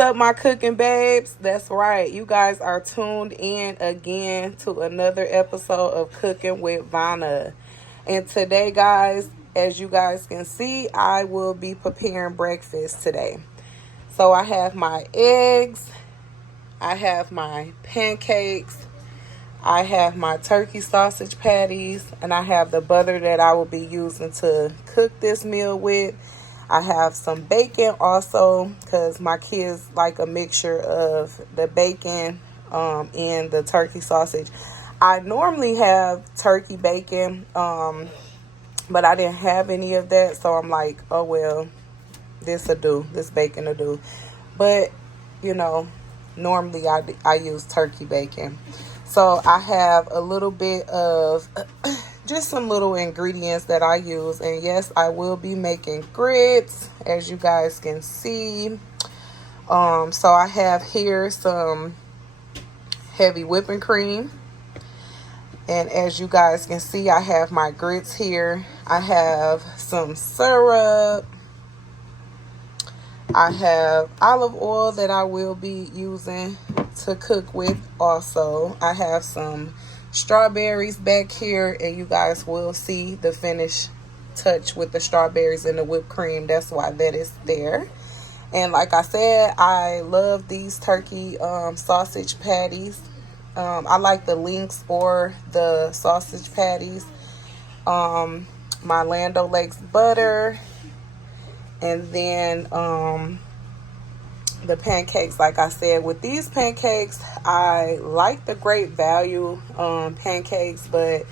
up, my cooking babes? That's right. You guys are tuned in again to another episode of Cooking with Vanna. And today, guys, as you guys can see, I will be preparing breakfast today. So I have my eggs, I have my pancakes, I have my turkey sausage patties, and I have the butter that I will be using to cook this meal with. I have some bacon also because my kids like a mixture of the bacon and the turkey sausage. I normally have turkey bacon, but I didn't have any of that. So I'm like, oh, well, this'll do. This bacon will do. But, you know, normally I use turkey bacon. So I have a little bit of just some little ingredients that I use. And yes, I will be making grits, as you guys can see. So I have here some heavy whipping cream. And as you guys can see, I have my grits here. I have some syrup. I have olive oil that I will be using to cook with also. I have some strawberries back here, and you guys will see the finished touch with the strawberries and the whipped cream. That's why that is there. And like I said, I love these turkey sausage patties. I like the links or the sausage patties. My Land O'Lakes butter. And then the pancakes, like I said, with these pancakes, I like the Great Value pancakes, but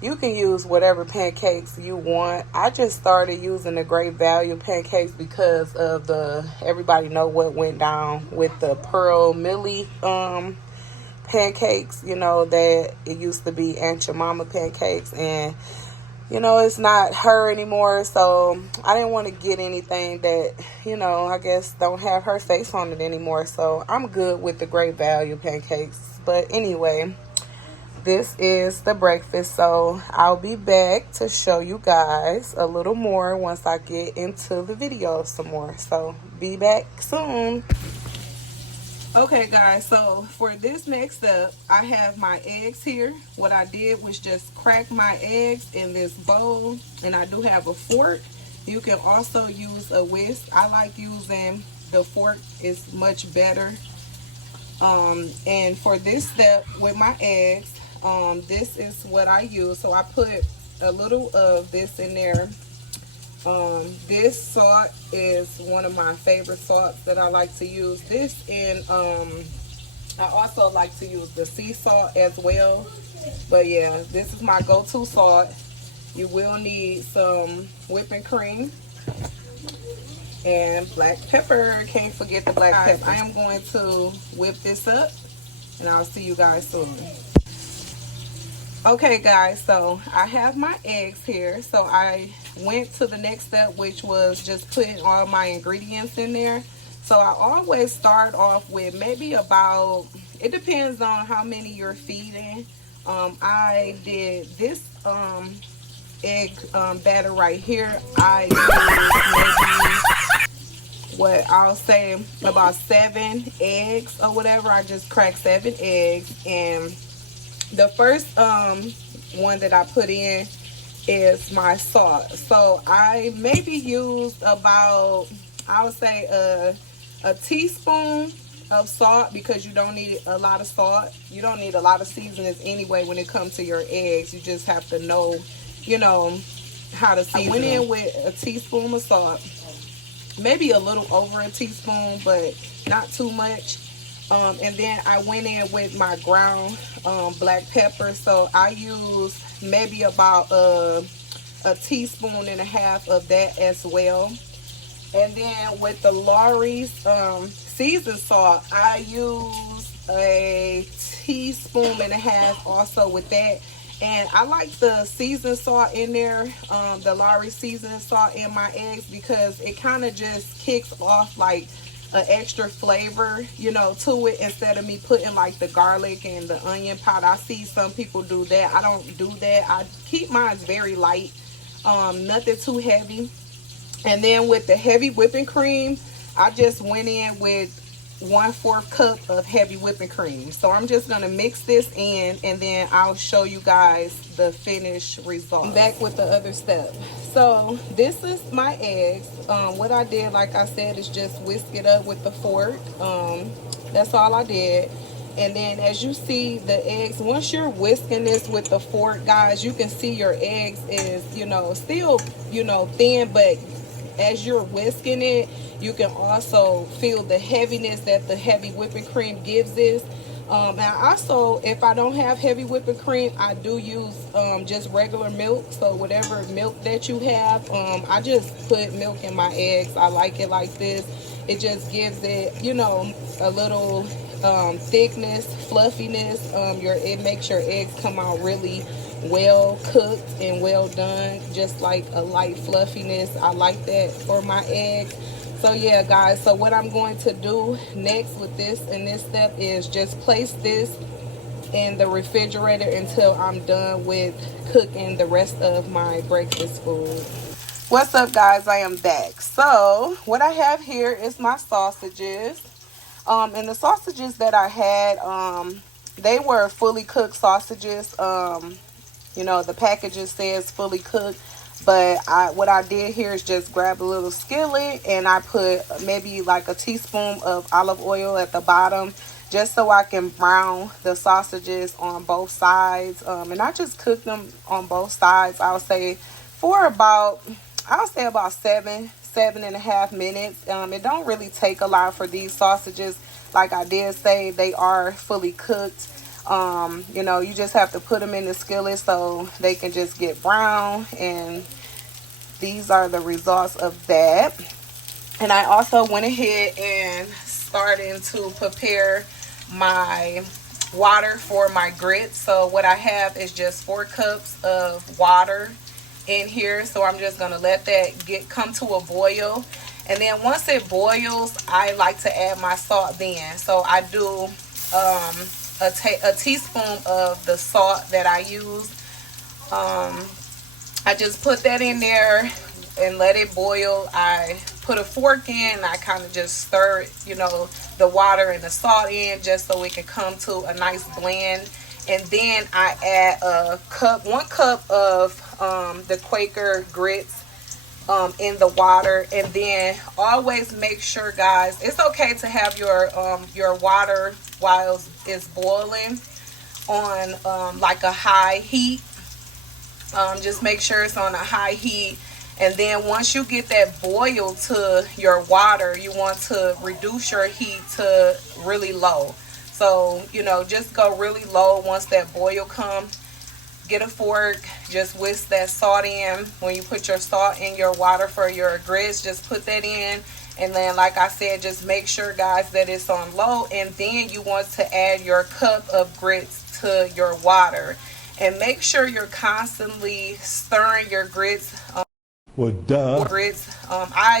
you can use whatever pancakes you want. I just started using the Great Value pancakes because of everybody know what went down with the Pearl Millie pancakes, you know, that it used to be Aunt Your Mama pancakes, and you know, it's not her anymore, so I didn't want to get anything that, you know, I guess don't have her face on it anymore. So I'm good with the Great Value pancakes. But anyway, this is the breakfast. So I'll be back to show you guys a little more once I get into the video some more. So be back soon. Okay, guys, so for this next step, I have my eggs here. What I did was just crack my eggs in this bowl, and I do have a fork. You can also use a whisk. I like using the fork, is much better. And for this step with my eggs, this is what I use. So I put a little of this in there. This salt is one of my favorite salts that I like to use. This, and I also like to use the sea salt as well. But yeah, this is my go-to salt. You will need some whipping cream and black pepper. Can't forget the black pepper. I am going to whip this up, and I'll see you guys soon. Okay, guys, so I have my eggs here. So I went to the next step, which was just putting all my ingredients in there. So I always start off with maybe about, it depends on how many you're feeding. I did this egg batter right here. I used maybe, what I'll say, about 7 eggs or whatever. I just cracked 7 eggs, and the first one that I put in is my salt. So I maybe used about, I would say a teaspoon of salt, because you don't need a lot of salt. You don't need a lot of seasonings anyway when it comes to your eggs. You just have to know, you know, how to season. I went in with a teaspoon of salt, maybe a little over a teaspoon, but not too much. And then I went in with my ground black pepper. So I used maybe about a teaspoon and a half of that as well. And then with the Lawry's seasoned salt, I used a teaspoon and a half also with that. And I like the seasoned salt in there, the Lawry's seasoned salt in my eggs, because it kind of just kicks off like an extra flavor, you know, to it, instead of me putting like the garlic and the onion powder. I see some people do that. I don't do that. I keep mine very light, nothing too heavy. And then with the heavy whipping cream, I just went in with 1/4 cup of heavy whipping cream. So I'm just gonna mix this in, and then I'll show you guys the finished result. I'm back with the other step. So this is my eggs. What I did, like I said, is just whisk it up with the fork. That's all I did. And then as you see the eggs, once you're whisking this with the fork, guys, you can see your eggs is, still, thin, but as you're whisking it, you can also feel the heaviness that the heavy whipping cream gives this. And also, if I don't have heavy whipping cream, I do use just regular milk. So whatever milk that you have, I just put milk in my eggs. I like it like this. It just gives it, a little thickness, fluffiness. It makes your eggs come out really well cooked and well done, just like a light fluffiness. I like that for my eggs. So yeah, guys, so what I'm going to do next with this in this step is just place this in the refrigerator until I'm done with cooking the rest of my breakfast food. What's up, guys? I am back. So what I have here is my sausages. And the sausages that I had, they were fully cooked sausages. The package says fully cooked. But what I did here is just grab a little skillet, and I put maybe like a teaspoon of olive oil at the bottom, just so I can brown the sausages on both sides. And I just cook them on both sides, I'll say about 7.5 minutes. It don't really take a lot for these sausages. Like I did say, they are fully cooked. You just have to put them in the skillet so they can just get brown, and these are the results of that. And I also went ahead and started to prepare my water for my grits. So what I have is just 4 cups of water in here. So I'm just gonna let that come to a boil, and then once it boils, I like to add my salt then. So I do a teaspoon of the salt that I use. I just put that in there and let it boil. I put a fork in, and I kind of just stir the water and the salt in, just so it can come to a nice blend. And then I add 1 cup of the Quaker grits in the water. And then always make sure, guys, it's okay to have your water while it's boiling on like a high heat. Just make sure it's on a high heat. And then once you get that boil to your water, you want to reduce your heat to really low. So, just go really low once that boil comes. Get a fork, just whisk that salt in. When you put your salt in your water for your grits, just put that in. And then, like I said, just make sure, guys, that it's on low. And then you want to add your cup of grits to your water. And make sure you're constantly stirring your grits. I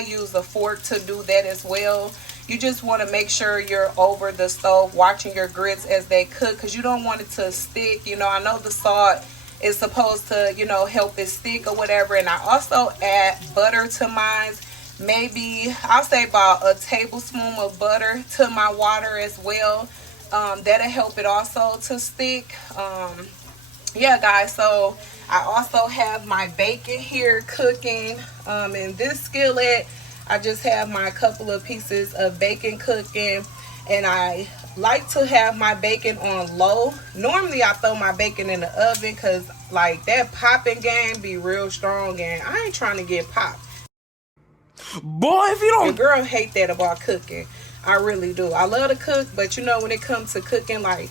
use a fork to do that as well. You just want to make sure you're over the stove watching your grits as they cook, because you don't want it to stick. I know the salt is supposed to, help it stick or whatever. And I also add butter to mine. Maybe I'll say about a tablespoon of butter to my water as well. That'll help it also to stick. Yeah, guys, so I also have my bacon here cooking in this skillet. I just have my couple of pieces of bacon cooking, and I like to have my bacon on low. Normally I throw my bacon in the oven, because like that popping game be real strong, and I ain't trying to get popped. Boy, if you don't... Your girl hate that about cooking. I really do. I love to cook, but when it comes to cooking, like,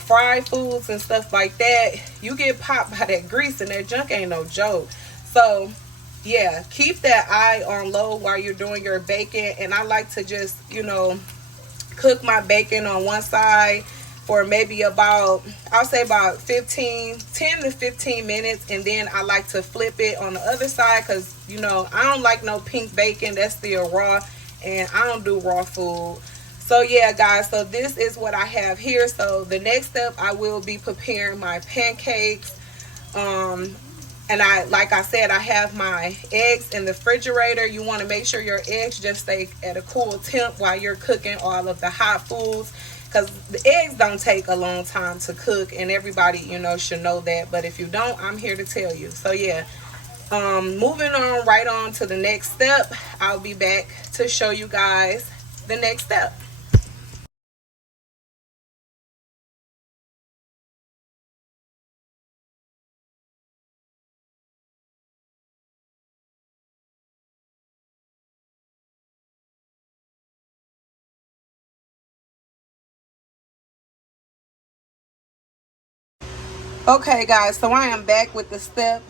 fried foods and stuff like that, you get popped by that grease, and that junk ain't no joke. So yeah, keep that eye on low while you're doing your bacon. And I like to just cook my bacon on one side for maybe about, I'll say about 10 to 15 minutes, and then I like to flip it on the other side, because I don't like no pink bacon. That's still raw, and I don't do raw food. So yeah, guys, so this is what I have here. So the next step, I will be preparing my pancakes. And like I said, I have my eggs in the refrigerator. You want to make sure your eggs just stay at a cool temp while you're cooking all of the hot foods, because the eggs don't take a long time to cook, and everybody, you know, should know that. But if you don't, I'm here to tell you. So yeah, moving on right on to the next step. I'll be back to show you guys the next step. Okay guys, so I am back with the step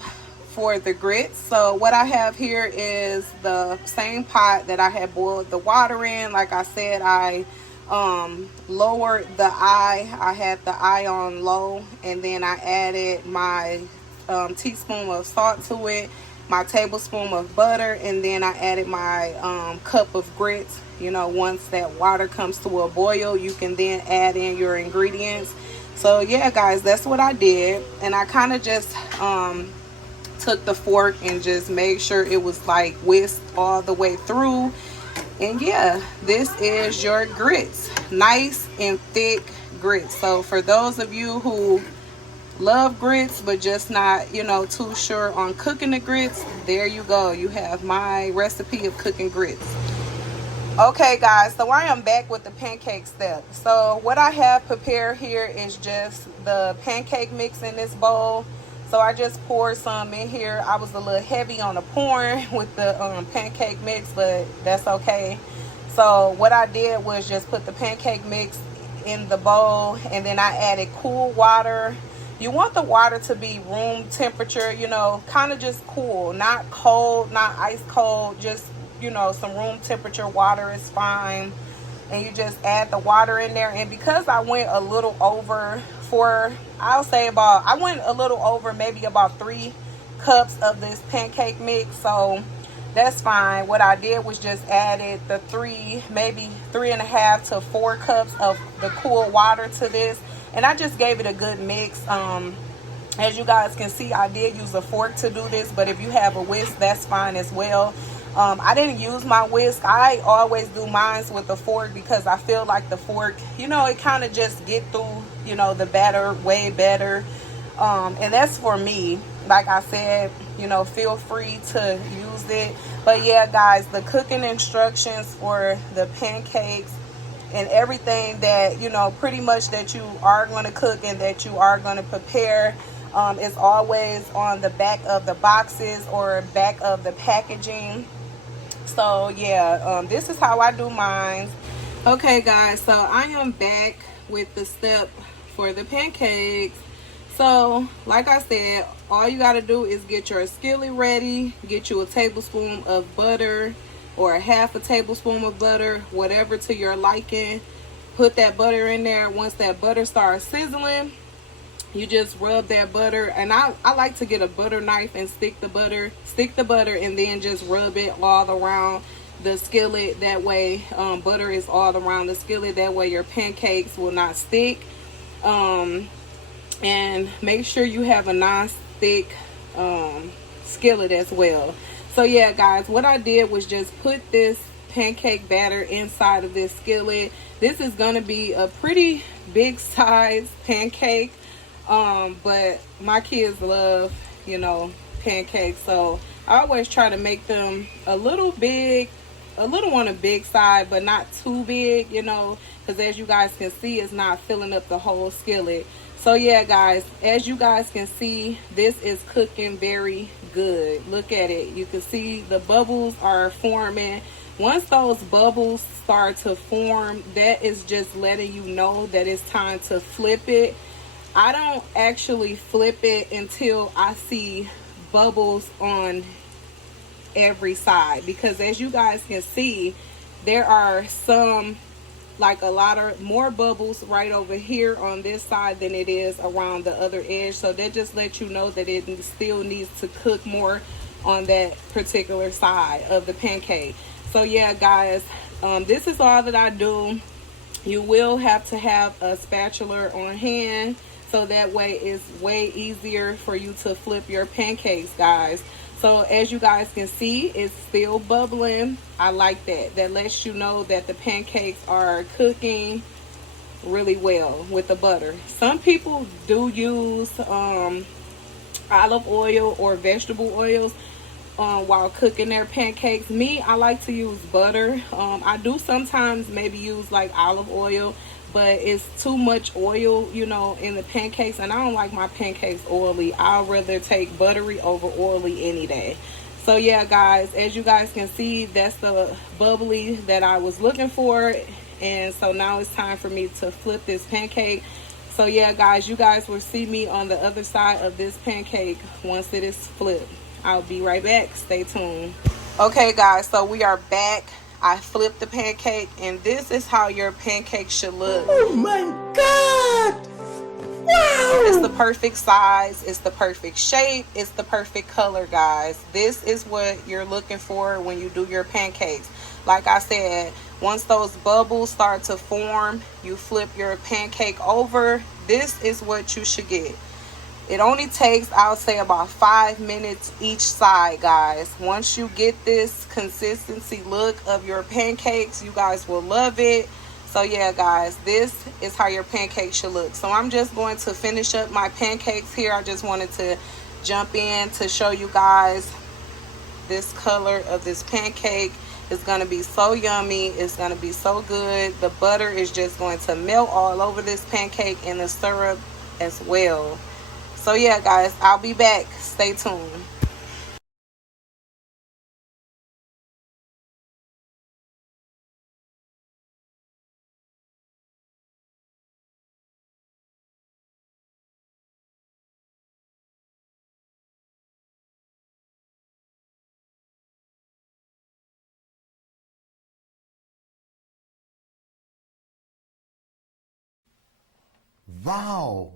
for the grits. So what I have here is the same pot that I had boiled the water in. Like I said, I lowered the eye. I had the eye on low, and then I added my teaspoon of salt to it, my tablespoon of butter, and then I added my cup of grits. You know, once that water comes to a boil, you can then add in your ingredients. So yeah guys, that's what I did. And I kind of just took the fork and just made sure it was like whisked all the way through. And yeah, this is your grits, nice and thick grits. So for those of you who love grits but just not, you know, too sure on cooking the grits, there you go, you have my recipe of cooking grits. Okay guys, so I am back with the pancake step. So what I have prepared here is just the pancake mix in this bowl. So I just poured some in here. I was a little heavy on the pouring with the pancake mix, but that's okay. So what I did was just put the pancake mix in the bowl, and then I added cool water. You want the water to be room temperature, you know, kind of just cool, not cold, not ice cold, just, you know, some room temperature water is fine. And you just add the water in there. And because I went a little over I went a little over maybe about 3 cups of this pancake mix, so that's fine. What I did was just added the maybe 3.5 to 4 cups of the cool water to this, and I just gave it a good mix. As you guys can see, I did use a fork to do this, but if you have a whisk, that's fine as well. I didn't use my whisk. I always do mine with a fork because I feel like the fork, you know, it kind of just get through, you know, the batter way better. And that's for me. Like I said, you know, feel free to use it. But yeah, guys, the cooking instructions for the pancakes and everything that, you know, pretty much that you are going to cook and that you are going to prepare is always on the back of the boxes or back of the packaging. So yeah, this is how I do mine. Okay guys, so I am back with the step for the pancakes. So like I said, all you got to do is get your skillet ready, get you a tablespoon of butter or a half a tablespoon of butter, whatever to your liking. Put that butter in there. Once that butter starts sizzling, you just rub that butter, and I like to get a butter knife and stick the butter and then just rub it all around the skillet. That way butter is all around the skillet, that way your pancakes will not stick. And make sure you have a non-stick skillet as well. So yeah guys, what I did was just put this pancake batter inside of this skillet. This is gonna be a pretty big size pancake. But my kids love, you know, pancakes, so I always try to make them a little on a big side, but not too big, you know, because as you guys can see, it's not filling up the whole skillet. So yeah guys, as you guys can see, this is cooking very good. Look at it. You can see the bubbles are forming. Once those bubbles start to form, that is just letting you know that it's time to flip it. I don't actually flip it until I see bubbles on every side, because as you guys can see, there are some, like a lot of more bubbles right over here on this side than it is around the other edge. So that just lets you know that it still needs to cook more on that particular side of the pancake. So yeah guys, this is all that I do. You will have to have a spatula on hand so that way it's way easier for you to flip your pancakes, guys. So as you guys can see, it's still bubbling. I like that. That lets you know that the pancakes are cooking really well with the butter. Some people do use olive oil or vegetable oils while cooking their pancakes. Me, I like to use butter. I do sometimes maybe use like olive oil, but it's too much oil, you know, in the pancakes, and I don't like my pancakes oily. I'd rather take buttery over oily any day. So yeah, guys, as you guys can see, that's the bubbly that I was looking for. And so now it's time for me to flip this pancake. So yeah, guys, you guys will see me on the other side of this pancake once it is flipped. I'll be right back. Stay tuned. Okay, guys, so we are back. I flipped the pancake, and this is how your pancake should look. Oh my God! Wow! It's the perfect size, it's the perfect shape, it's the perfect color, guys. This is what you're looking for when you do your pancakes. Like I said, once those bubbles start to form, you flip your pancake over. This is what you should get. It only takes, I would say, about 5 minutes each side, guys. Once you get this consistency look of your pancakes, you guys will love it. So yeah, guys, this is how your pancake should look. So I'm just going to finish up my pancakes here. I just wanted to jump in to show you guys this color of this pancake. Is going to be so yummy. It's going to be so good. The butter is just going to melt all over this pancake, and the syrup as well. So yeah, guys, I'll be back. Stay tuned. Wow!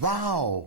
Wow.